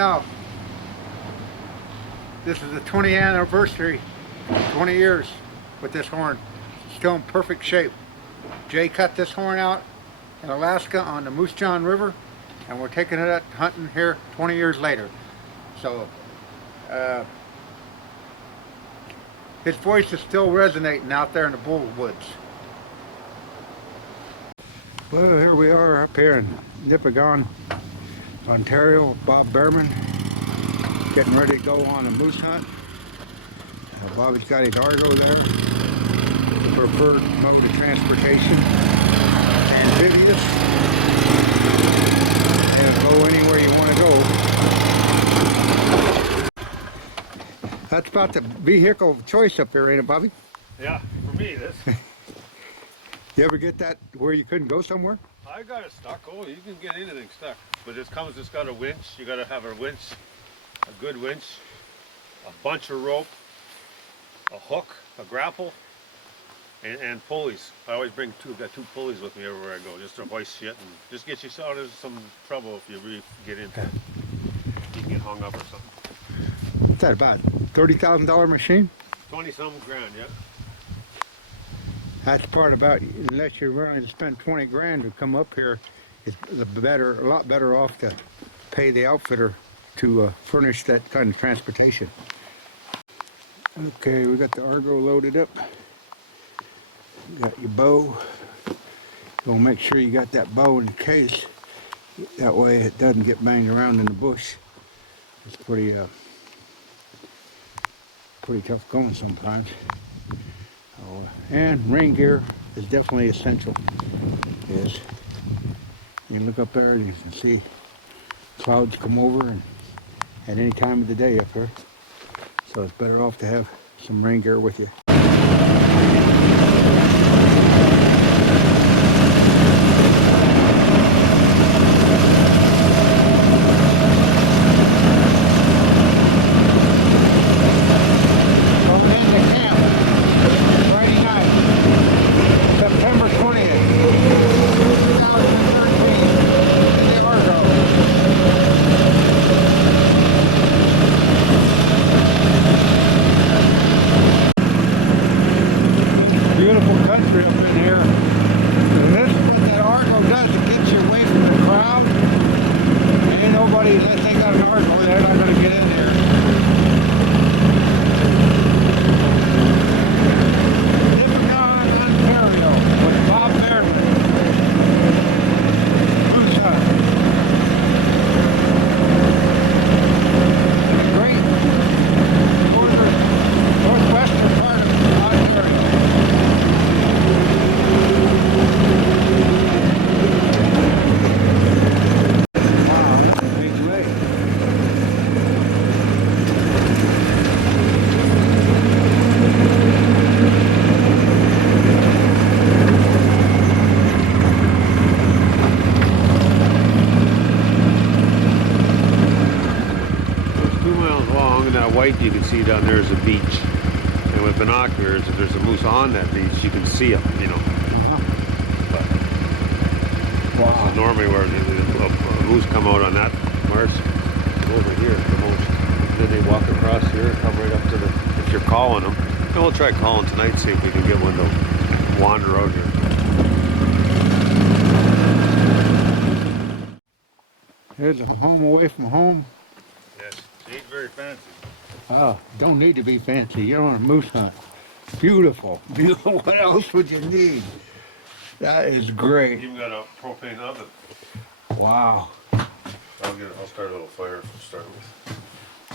out. This is the 20th anniversary, 20 years with this horn. Still in perfect shape. Jay cut this horn out in Alaska on the Moose Jaw River, and we're taking it out hunting here 20 years later. So his voice is still resonating out there in the bull woods. Well, here we are up here in Nipigon, Ontario. Bob Bearman getting ready to go on a moose hunt. Bobby's got his Argo there, preferred mode of transportation, amphibious, and go anywhere you want to go. That's about the vehicle of choice up there, ain't it, Bobby? Yeah, for me it is. You ever get that where you couldn't go somewhere? I got it stuck. Oh, you can get anything stuck. But it's got a winch. You got to have a winch, a good winch, a bunch of rope, a hook, a grapple, and pulleys. I always got two pulleys with me everywhere I go, just to hoist shit and just get you out of some trouble if you really get into it. You can get hung up or something. What's that, about $30,000 machine? 20-some grand, yeah. That's part about, unless you're willing to spend 20 grand to come up here, it's a lot better off to pay the outfitter to furnish that kind of transportation. Okay, we got the Argo loaded up. You got your bow. You'll make sure you got that bow in the case. That way it doesn't get banged around in the bush. It's pretty tough going sometimes. And rain gear is definitely essential. Yes. You can look up there and you can see clouds come over and at any time of the day up here. So it's better off to have some rain gear with you. Beautiful country up in here. And this is what that Argo does. It gets you away from the crowd. Ain't nobody, unless they got an Argo, they're not going to get in there. Nipigon, Ontario, with Bob Bearman. Moose hunt. Great northwestern part of Ontario. White you can see down there is a beach, and with binoculars, if there's a moose on that beach, you can see them, you know. But wow. Normally where a moose come out on that marsh over here the most, then they walk across here and come right up to the, if you're calling them, and we'll try calling tonight, see if we can get one to wander out here. Here's a home away from home. Yes, it ain't very fancy. Oh, don't need to be fancy. You're on a moose hunt. Beautiful. Beautiful. What else would you need? That is great. Even got a propane oven. Wow. I'll start a little fire to start with.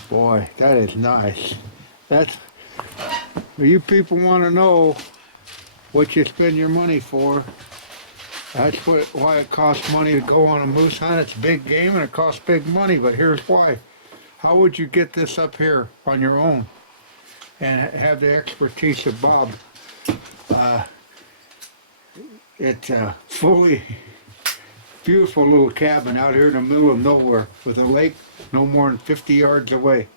Boy, that is nice. That's, you people want to know what you spend your money for. That's why it costs money to go on a moose hunt. It's big game and it costs big money, but here's why. How would you get this up here on your own and have the expertise of Bob? It's a fully beautiful little cabin out here in the middle of nowhere with a lake no more than 50 yards away.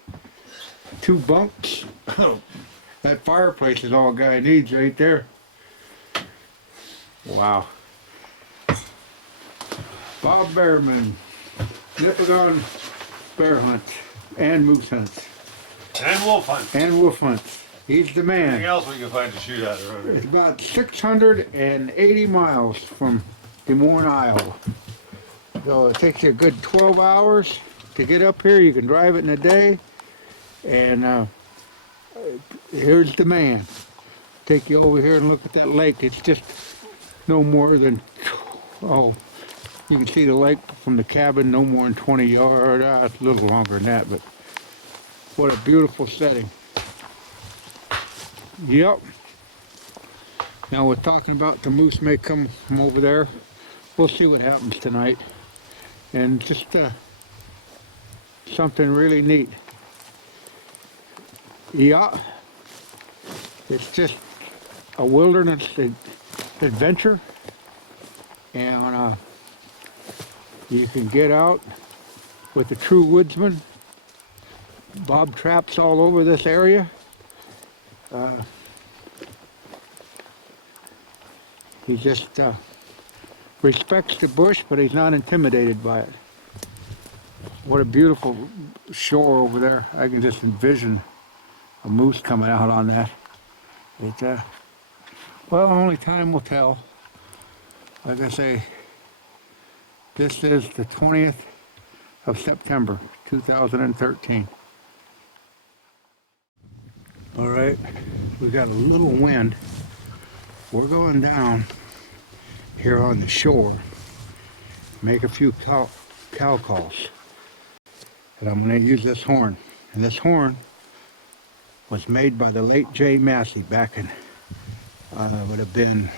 2 bunks. That fireplace is all a guy needs right there. Wow. Bob Bearman, Nipigon, bear hunts and moose hunts And wolf hunt. and wolf hunts. He's the Anything man. else we can find to shoot at around here? It's about 680 miles from Des Moines, Iowa. So it takes you a good 12 hours to get up here. You can drive it in a day. And here's the man. Take you over here and look at that lake. It's just no more than, oh, you can see the lake from the cabin, no more than 20 yards. It's a little longer than that, but what a beautiful setting. Yep. Now we're talking about the moose may come from over there. We'll see what happens tonight. And just something really neat. Yeah. It's just a wilderness adventure. And you can get out with a true woodsman. Bob traps all over this area. He just respects the bush, but he's not intimidated by it. What a beautiful shore over there. I can just envision a moose coming out on that. It, well, only time will tell. Like I say, this is the 20th of September, 2013. All right, we got a little wind. We're going down here on the shore, make a few cow calls. And I'm going to use this horn. And this horn was made by the late Jay Massey back in, would have been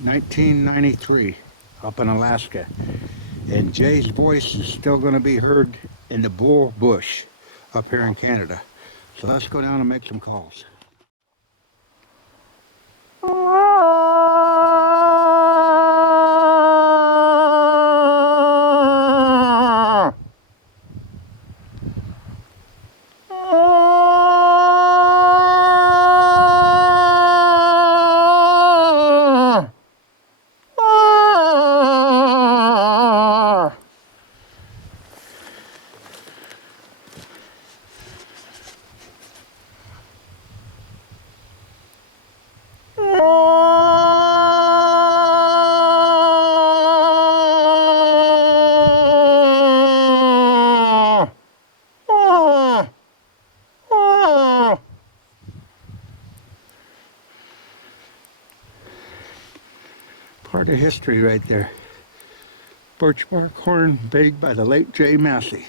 1993 up in Alaska. And Jay's voice is still going to be heard in the bull bush up here in Canada. So let's go down and make some calls. Part of history right there. Birch bark horn made by the late Jay Massey.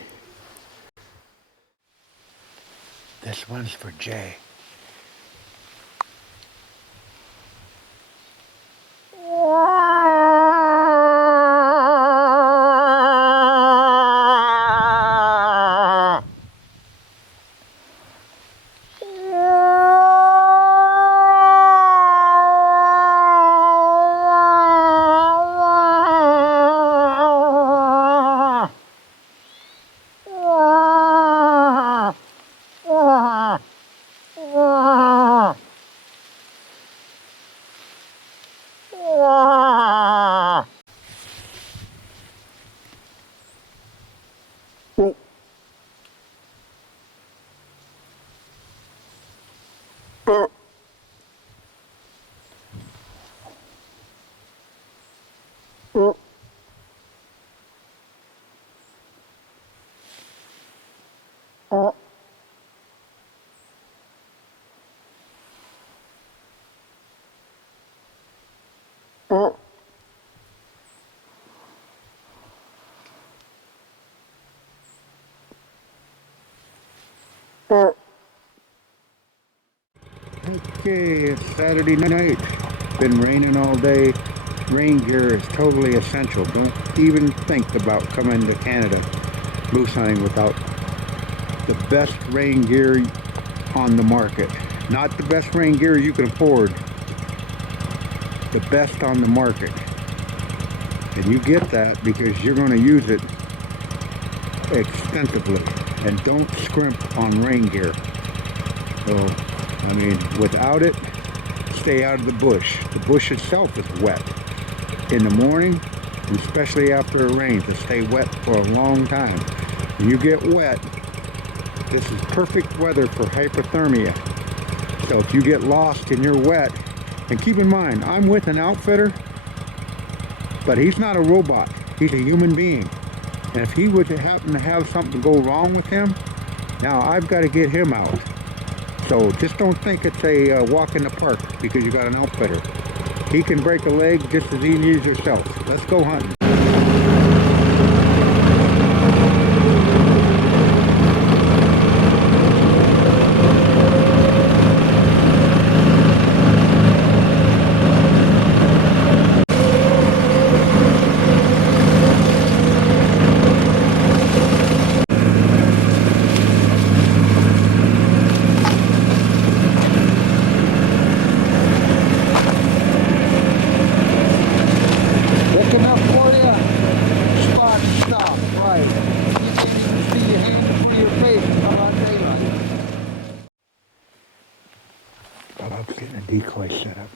This one's for Jay. Okay, it's Saturday night. Been raining all day. Rain gear is totally essential. Don't even think about coming to Canada moose hunting without the best rain gear on the market. Not the best rain gear you can afford. The best on the market. And you get that because you're going to use it extensively. And don't scrimp on rain gear. So, I mean, without it, stay out of the bush. The bush itself is wet in the morning, and especially after it rains. It stays wet for a long time. You get wet, this is perfect weather for hypothermia. So if you get lost and you're wet, and keep in mind, I'm with an outfitter, but he's not a robot. He's a human being. And if he would happen to have something go wrong with him, now I've got to get him out. So just don't think it's a walk in the park because you got an outfitter. He can break a leg just as easy as yourself. Let's go hunting. Getting a decoy set up.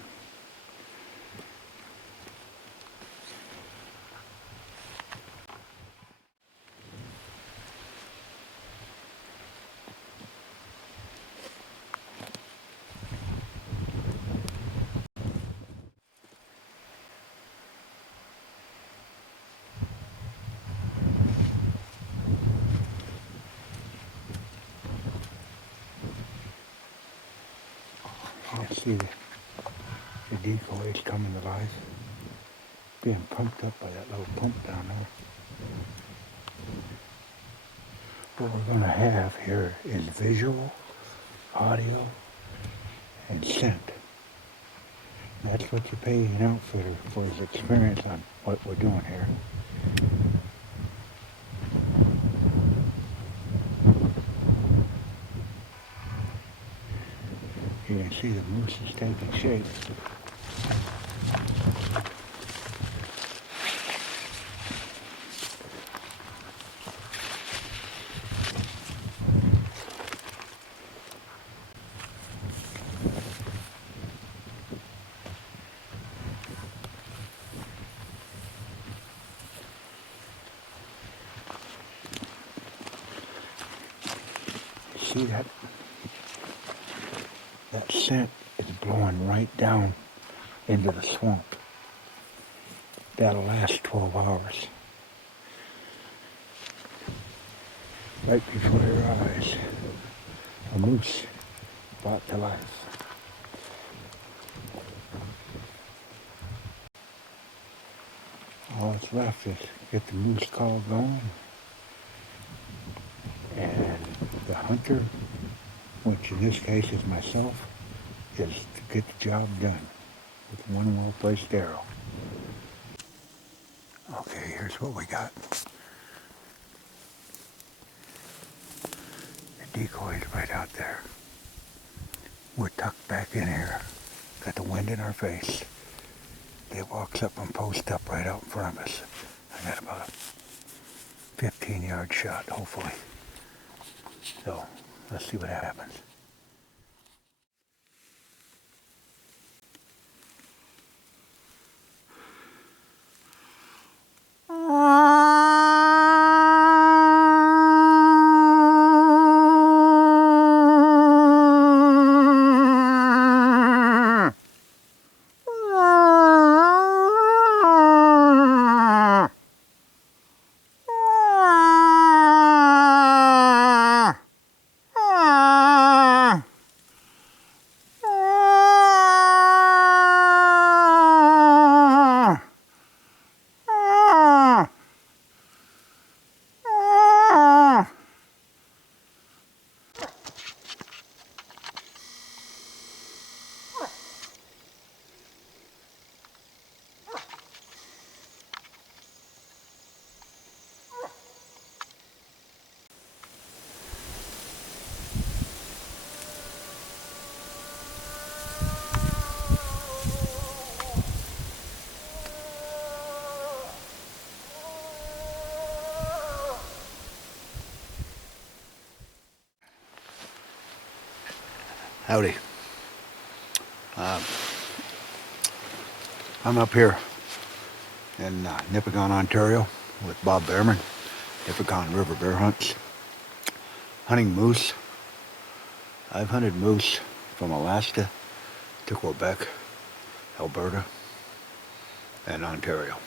You can see the decoy is coming to life. Being pumped up by that little pump down there. What we're going to have here is visual, audio, and scent. That's what you pay an outfitter for, his experience on what we're doing here. You can see the moose is taking shape. See that? That scent is blowing right down into the swamp. That'll last 12 hours. Right before your eyes, a moose brought to life. All that's left is get the moose call going, and the hunter, which in this case is myself, is to get the job done with one well-placed arrow. Okay, here's what we got. The decoy's right out there. We're tucked back in here. Got the wind in our face. They walks up and posts up right out in front of us. I got about a 15-yard shot, hopefully. So, let's see what happens. Howdy. I'm up here in Nipigon, Ontario with Bob Bearman. Nipigon River bear hunts. Hunting moose. I've hunted moose from Alaska to Quebec, Alberta, and Ontario.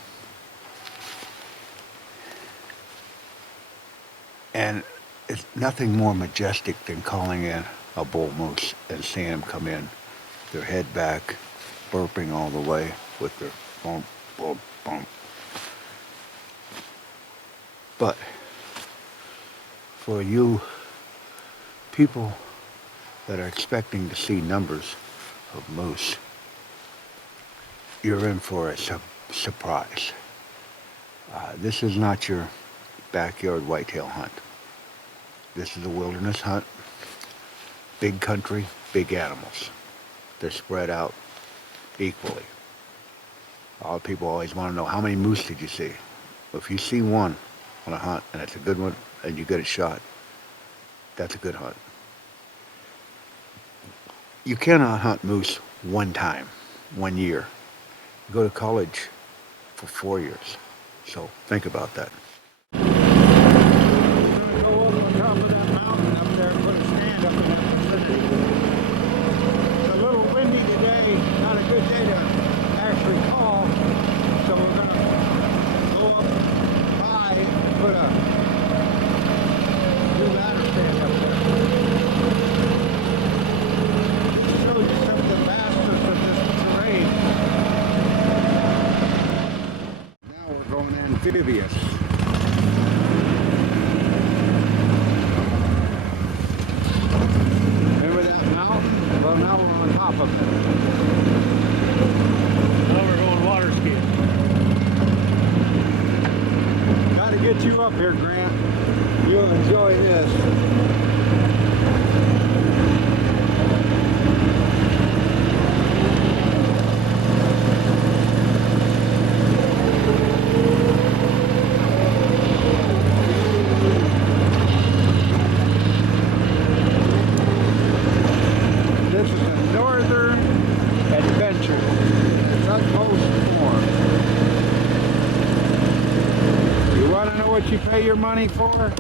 And it's nothing more majestic than calling in a bull moose and seeing them come in, their head back, burping all the way with their bump, bump, bump. But for you people that are expecting to see numbers of moose, you're in for a surprise. This is not your backyard whitetail hunt. This is a wilderness hunt. Big country, big animals. They're spread out equally. A lot of people always want to know, how many moose did you see? Well, if you see one on a hunt and it's a good one and you get it shot, that's a good hunt. You cannot hunt moose one time, 1 year. You go to college for 4 years. So think about that. Go over the top of that mountain up there and put a stand up in that vicinity. It's a little windy today, not a good day to actually call. So we're going to go up high and put a new ladder stand up there. Just show you some of the vastness of this terrain. Now we're going amphibious. Remember that mountain? Well, now we're on top of it. Now we're going water skiing. Gotta get you up here, Grant. You'll enjoy this. This is a northern adventure in its utmost form. You want to know what you pay your money for?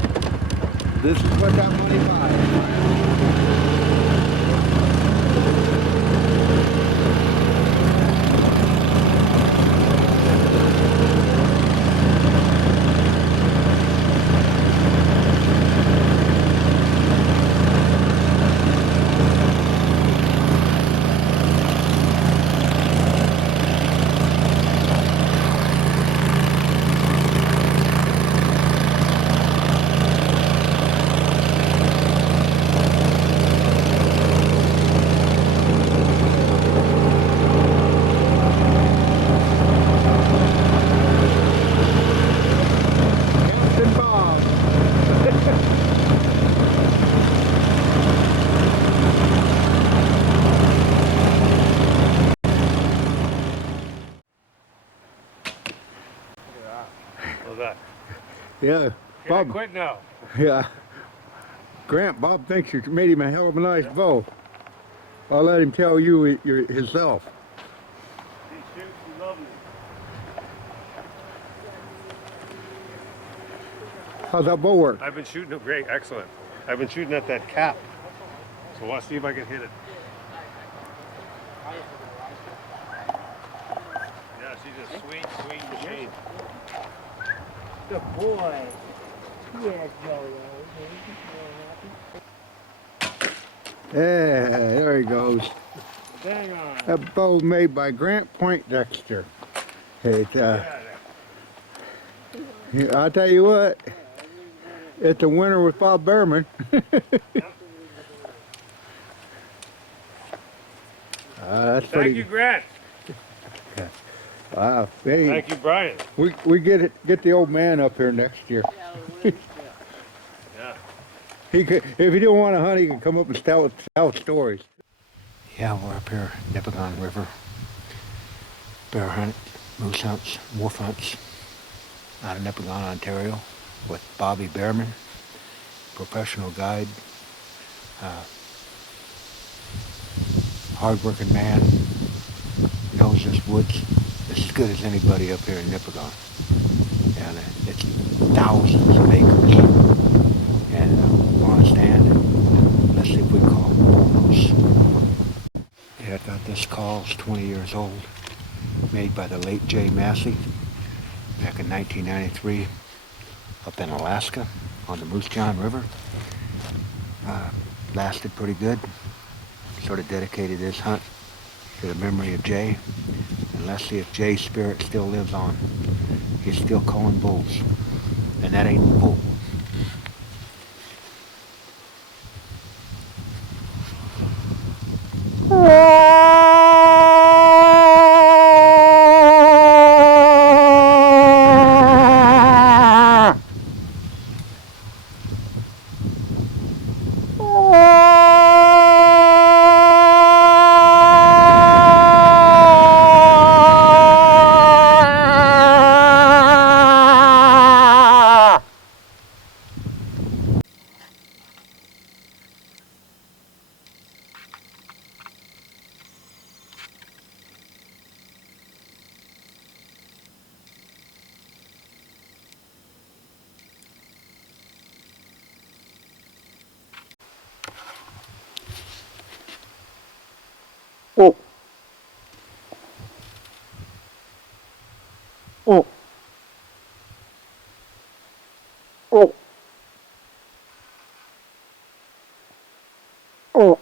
This is what that money buys. Captain Bob. How's that? Yeah, Can I Bob. quit now? Yeah. Grant, Bob thinks you made him a hell of a nice bow. I'll let him tell you himself. He shoots lovely. How's that bow work? I've been shooting it great, excellent. I've been shooting at that cap. So let's see if I can hit it. Yeah, she's a sweet, sweet machine. Good boy. Yeah, Joe. Yeah, there he goes. Bang on. That bow made by Grant Poindexter. It, I'll tell you what, it's a winner with Bob Bearman. That's Thank pretty. you, Grant. Wow. Hey, Thank you, Brian. we get the old man up here next year. Yeah. He could, if he don't want to hunt, he can come up and tell stories. Yeah, we're up here, Nipigon River. Bear hunt, moose hunts, wolf hunts out of Nipigon, Ontario, with Bobby Bearman, professional guide, hard-working man, knows this woods as good as anybody up here in Nipigon. Yeah. and it's thousands of acres. And we're on stand. Let's see if we call Boros. Yeah, I got this call. It's 20 years old. Made by the late Jay Massey back in 1993 up in Alaska on the Moose John River. Lasted pretty good. Sort of dedicated this hunt to the memory of Jay. And let's see if Jay's spirit still lives on. He's still calling bulls. And that ain't the bull. Oh. Oh. Oh. Oh.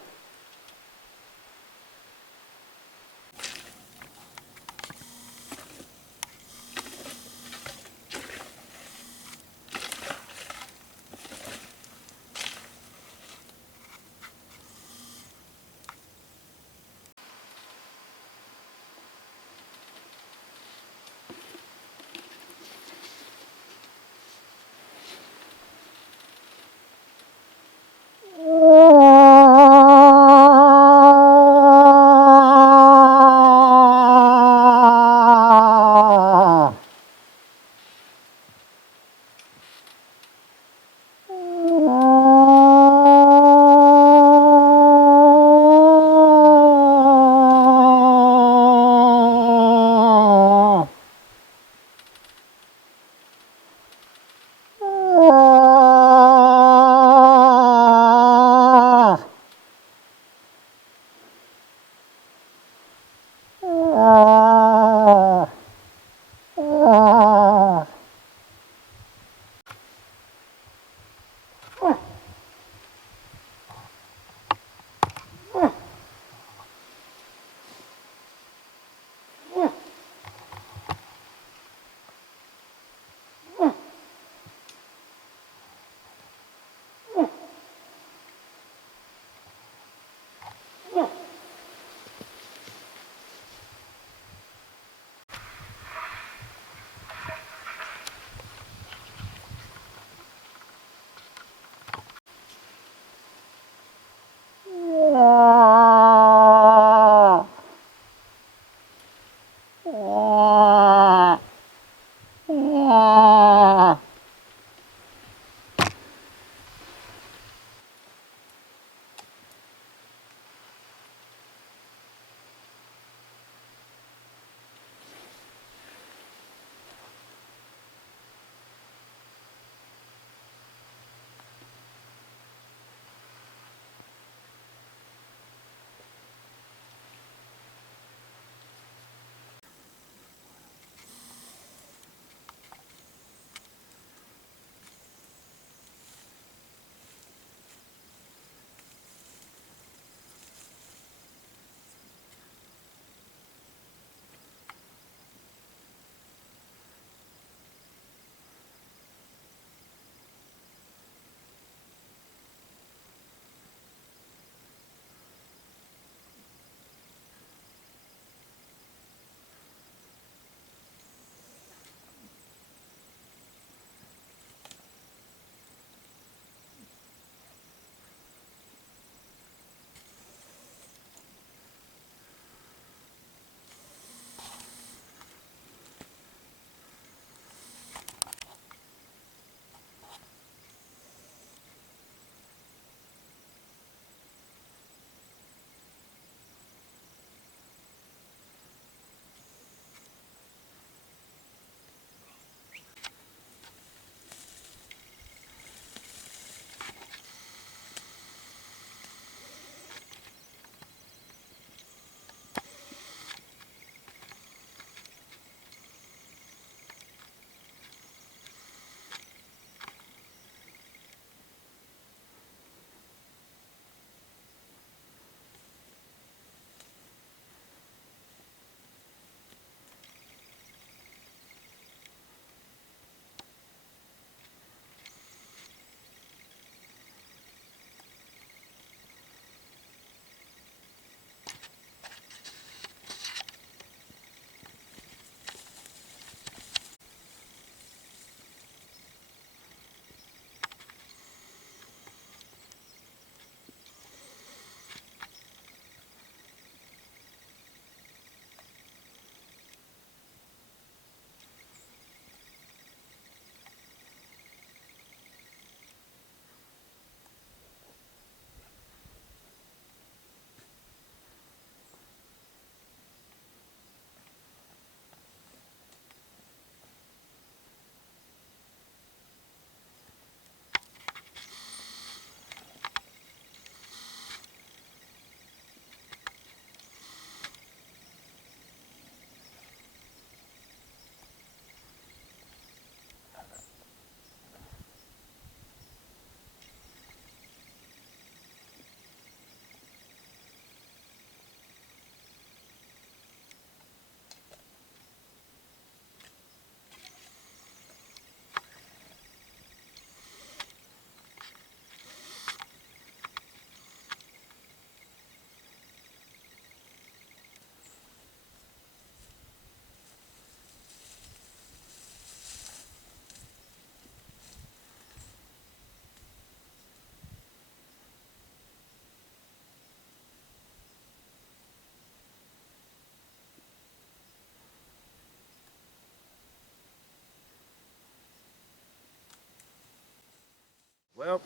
Well,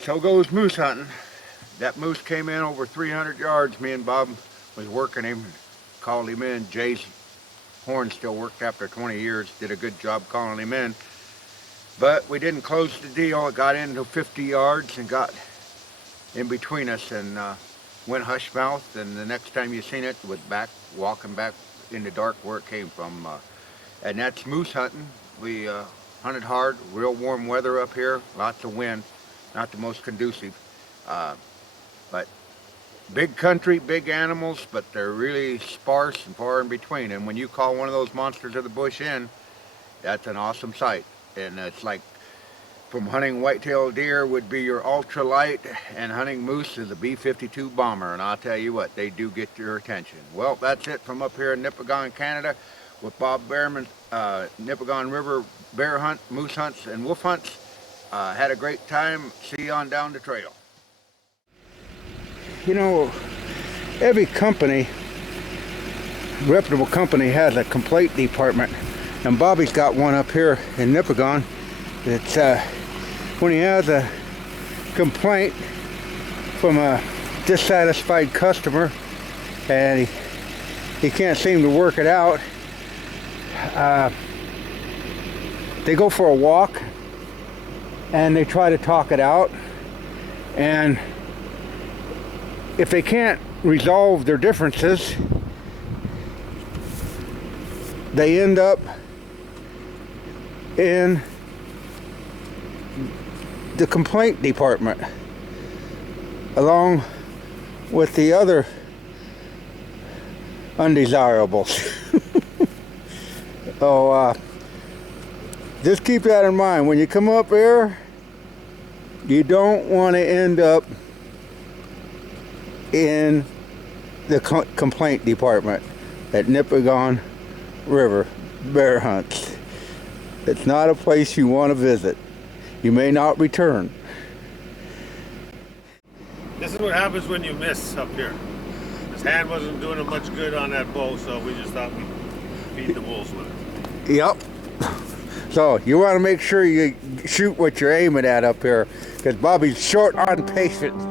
so goes moose hunting. That moose came in over 300 yards. Me and Bob was working him, called him in. Jay's horn still worked after 20 years, did a good job calling him in. But we didn't close the deal. It got into 50 yards and got in between us and went hush mouth. And the next time you seen it was back, walking back in the dark where it came from. And that's moose hunting. We hunted hard, real warm weather up here, lots of wind, not the most conducive. But big country, big animals, but they're really sparse and far in between. And when you call one of those monsters of the bush in, that's an awesome sight. And it's like from hunting white-tailed deer would be your ultralight, and hunting moose is a B-52 bomber. And I'll tell you what, they do get your attention. Well, that's it from up here in Nipigon, Canada, with Bob Bearman, Nipigon River bear hunt, moose hunts, and wolf hunts. Had a great time. See you on down the trail. You know, every company, reputable company, has a complaint department, and Bobby's got one up here in Nipigon. It's when he has a complaint from a dissatisfied customer and he can't seem to work it out, they go for a walk and they try to talk it out, and if they can't resolve their differences, they end up in the complaint department along with the other undesirables. So just keep that in mind. When you come up here, you don't want to end up in the complaint department at Nipigon River bear hunts. It's not a place you want to visit. You may not return. This is what happens when you miss up here. His hand wasn't doing him much good on that bow, so we just thought we'd feed the wolves with it. Yep. So you want to make sure you shoot what you're aiming at up here, because Bobby's short on patience.